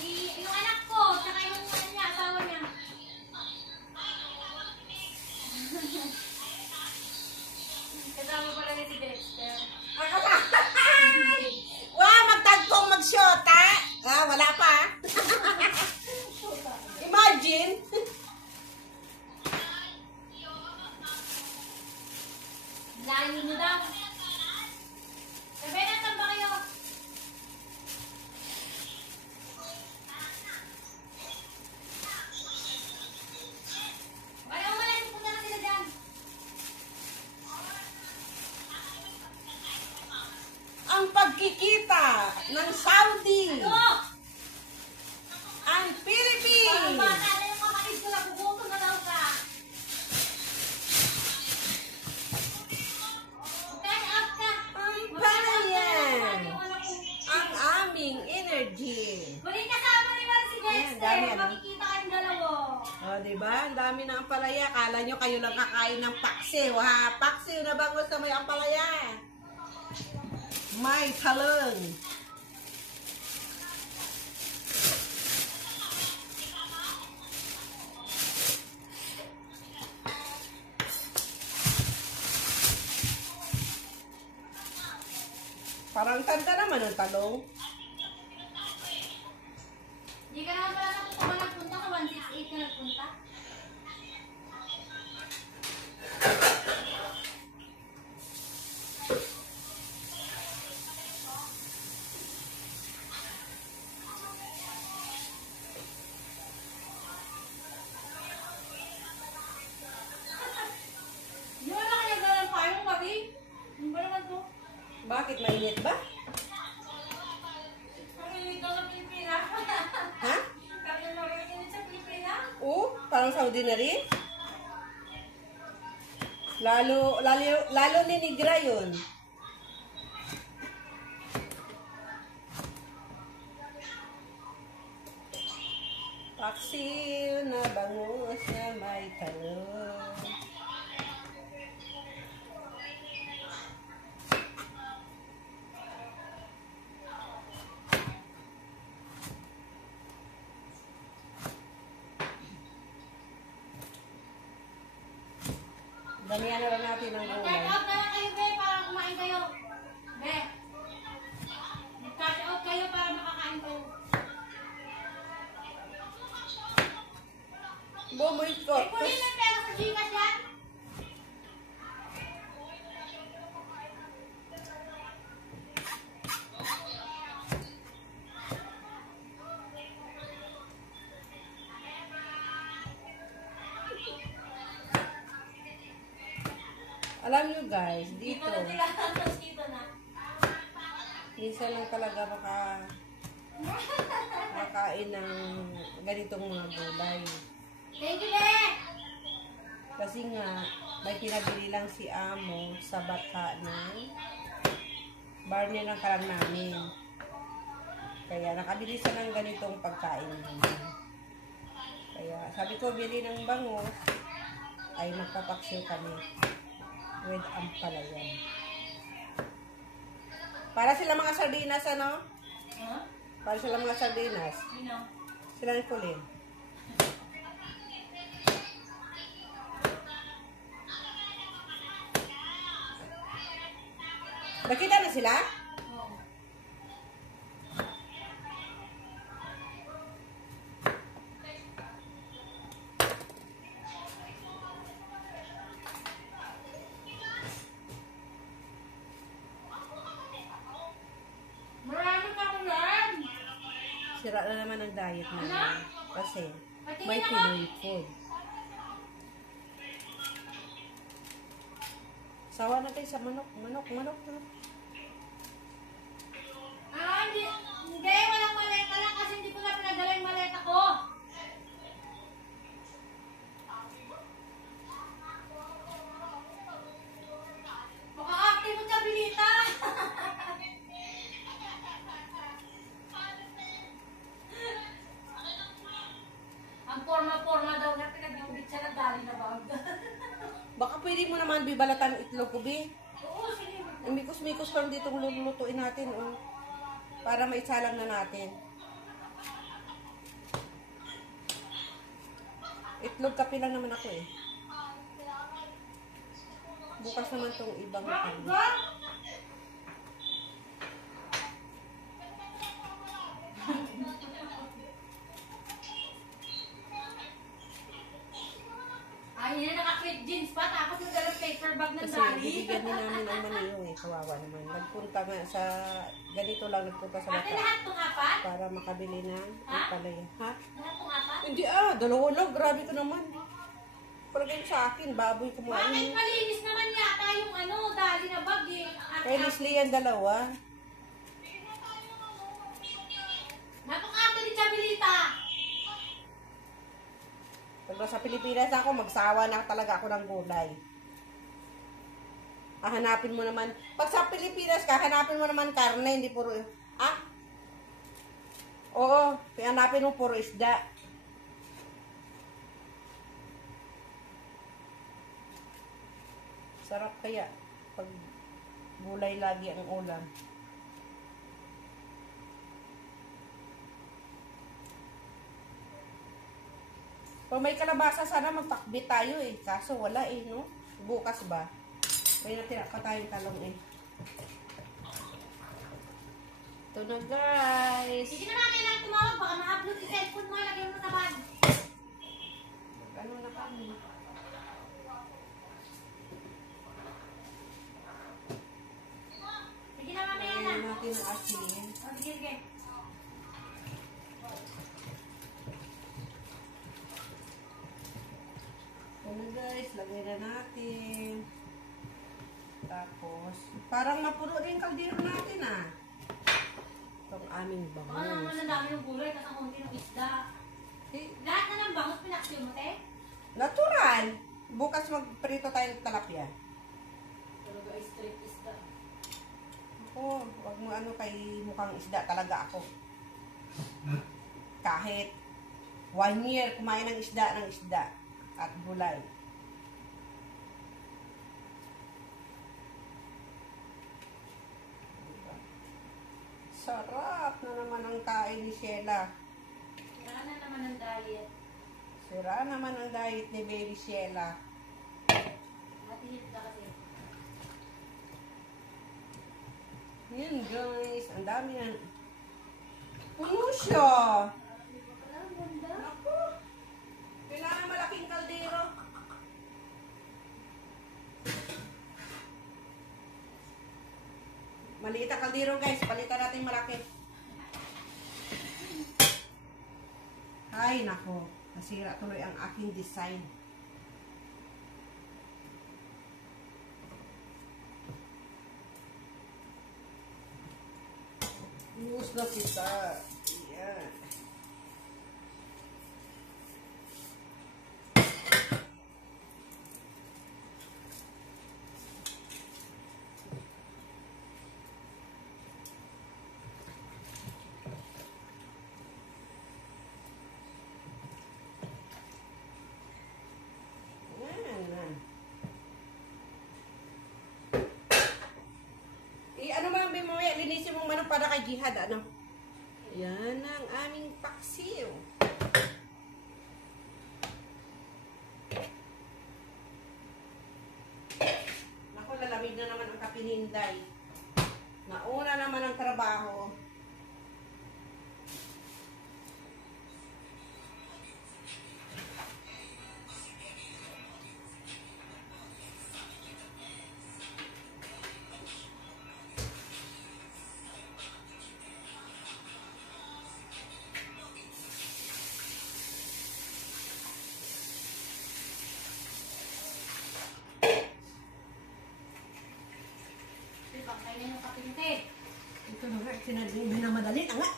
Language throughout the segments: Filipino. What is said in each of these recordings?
Yung anak ko, tsaka yung niya, asawa niya. Kasama pala ni si Dexter. Wow, magtagpong mag-shota. Ah, wala pa. Imagine. Layo nyo daw. Sabi na, saan ba kayo? Ayaw mo lang, punta na sila dyan. Ang pagkikita ng Saudi, Ano? ang Parang Philippines. bata na yung kapatid ko lang, bubuto na daw ka. Turn up ka. Ang palayan. Ang aming energy. Muling kasama ni Mar si Ayan, Dexter. dami, ano? Makikita kayong dalawa. O, diba? Ang dami ng ampalaya. Kala nyo kayo lang kakain ng paksiw, ha? Paksiw na bango sa may ampalaya. May talong. Parang tanda naman ang talong. Hindi ka naman pala napupunta nagpunta ka 168 ka nagpunta. Hindi wala ka nagdalang payong gabi. Ano ba naman to? Bakit? Mainit ba? Ang init daw sa Pilipinas. Ha? Kaya lang yung init sa Pilipinas. Oo, parang Saudi na rin. Lalo ni Nigra yun. Paksiw na bangus na may talong. Damihan na lang natin ang Mag-cut gulay. out na lang kayo, be, para kumain kayo. Be, mag-cut out kayo para makakain kayo. Bumoy ko. Eh, kunin lang pera sa Gcash yan. Alam nyo guys, dito, Dito na sila. Tapos dito na. minsan lang talaga makain ng ganitong mga gulay. Thank you, be. Kasi nga, may pinabili lang si Amo sa bata ng barney ng kalang namin. Kaya nakabili siya ng ganitong pagkain namin. Kaya sabi ko, bili ng bango, ay magpapaksiw kami with ampalayan. Para sila mga sardinas, ano? Huh? Para sila mga sardinas. Sino? Sila ni Colin. Nakita na sila? Oo. Marami ka ulan. Sira na naman ang diet namin. Kasi may Patingin ako. Pinoy food. Sawa na tayo sa manok. Manok. Ah, hindi. Hindi, walang maleta lang kasi hindi ko na pinadala yung maleta ko. Maka-active mo sa bilita. Ang forma-forma daw na pinag-iubit siya ng dali na bag. Baka pwede mo naman bibalatan ng itlog ko, Bi. Oo, sige. Mikos-mikos lang dito lulutuin natin, oh. Para maisalang na natin. Itlog kape lang naman ako, eh. Bukas naman tong ibang Bakit ano. ba? Ay, yun na naka-clip jeans pa, tapos nagdala paper bag ng Kasi daddy. bibigyan din namin ang maniyong, eh. Kawawa naman. Nagpunta nga sa, ganito lang, nagpunta sa Ate, bata lahat itong apat? para makabili ng Ha? palaya. Ha? Lahat itong apat? Hindi dalawa lang. Grabe ko naman. Palagay sa akin, baboy Bakit kumain. malinis naman yata yung ano, dali na bag eh. Kay Leslie yan dalawa. Napakato ni Chabelita. Pag nasa Pilipinas ako, magsawa na talaga ako ng gulay. Hanapin mo naman. Pag sa Pilipinas ka, hanapin mo naman karne, hindi puro... Oo, hanapin mo puro isda. Sarap kaya pag gulay lagi ang ulam. Pag may kalabasa, sana magpakbit tayo eh. Kaso wala eh, no? Bukas ba? May natira pa tayong talong eh. Ito na guys. Sige na namin lang tumawag, baka ma-upload yung cellphone mo, lagyan mo sa bag. Ano na kami? Sige na mamaya na. Lagyan natin ang asin. O, sige, sige. Ano guys, lagay na natin. Tapos, parang napuno rin kaldero natin ah. Itong aming Baka naman bangus. ang dami ng gulay, kasi ang konti ng isda. Eh, Lahat na ng bangus pinaksiyo mo, te? natural. Bukas magprito tayo ng talapia. Talaga ay straight isda. Ako, wag mo ano kay mukhang isda talaga ako. Kahit 1 year kumain ng isda at gulay. Diba? Sarap na naman ang kain ni Sheila. Kaya na naman ang diet. Sira naman ang diet ni Baby Sheila. Matihit na kasi. Yun guys, ang dami na. Puno siya. Ang ganda. Naku, kailangan malaking kaldero. Maliit ang kaldero guys, palitan natin malaki. Ay nako, nasira tuloy ang aking design. Use na kita. Yan. Yan. Ano ba ang mamaya? Linisin mong manok para kay Jihad, ano? Yan ang aming paksiw. Naku, lalamig na naman ang kapininday. Nauna naman ang trabaho. Pagkain ng kapinte. Ito na nga, sinabi na madali na nga.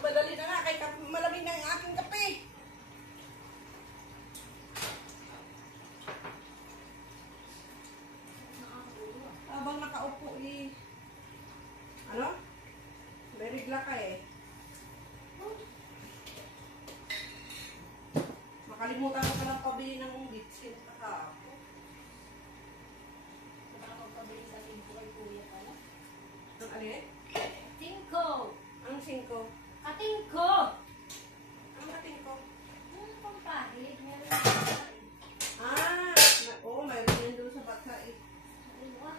Madali na nga, kay malamig na ang aking kape. Habang nakaupo eh. Ano? May regla ka eh. Nakalimutan ko palang pabili ng bitsin kahapon. Baka magpabili sa tingko kay kuya pala. Ang alin? Tingko! Ang 5. Katingko! Ang kating ko? Pampahid. Meron Oo, mayroon yun doon sa bata eh. ah.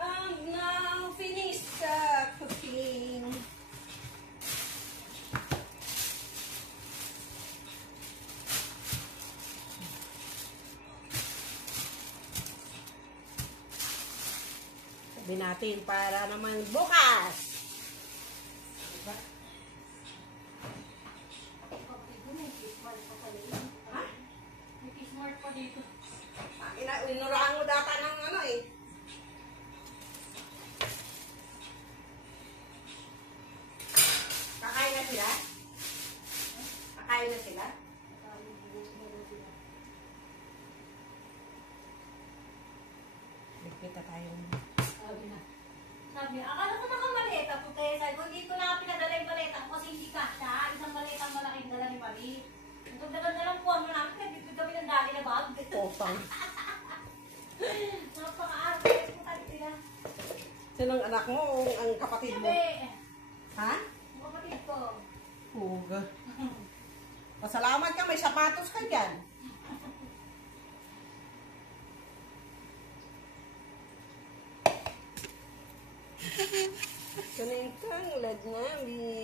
I'm now finished cooking. Sabi natin para naman bukas. Diba? Ha? May kismart pa dito. Inuraan mo data ng ano eh. Kakain na sila? Kakain na sila? Nagkita tayo. Sabi na. Sabi niya, akala ko nakamaleta po tayo. Sabi ko, hindi ko na pinadala yung baleta ko kasi hindi kasha. Isang baleta ang malaking dala ni Marie. Ito dalang puwan mo namin, nagpipid kami ng dali na bag. Potang. Napaka-arte ko tayo sila. Sinong anak mo o ang kapatid mo? Sabi, Ha? yung kapatid ko. Huga. Pasalamat ka, may sapatos ka dyan. Ganito ang lag namin.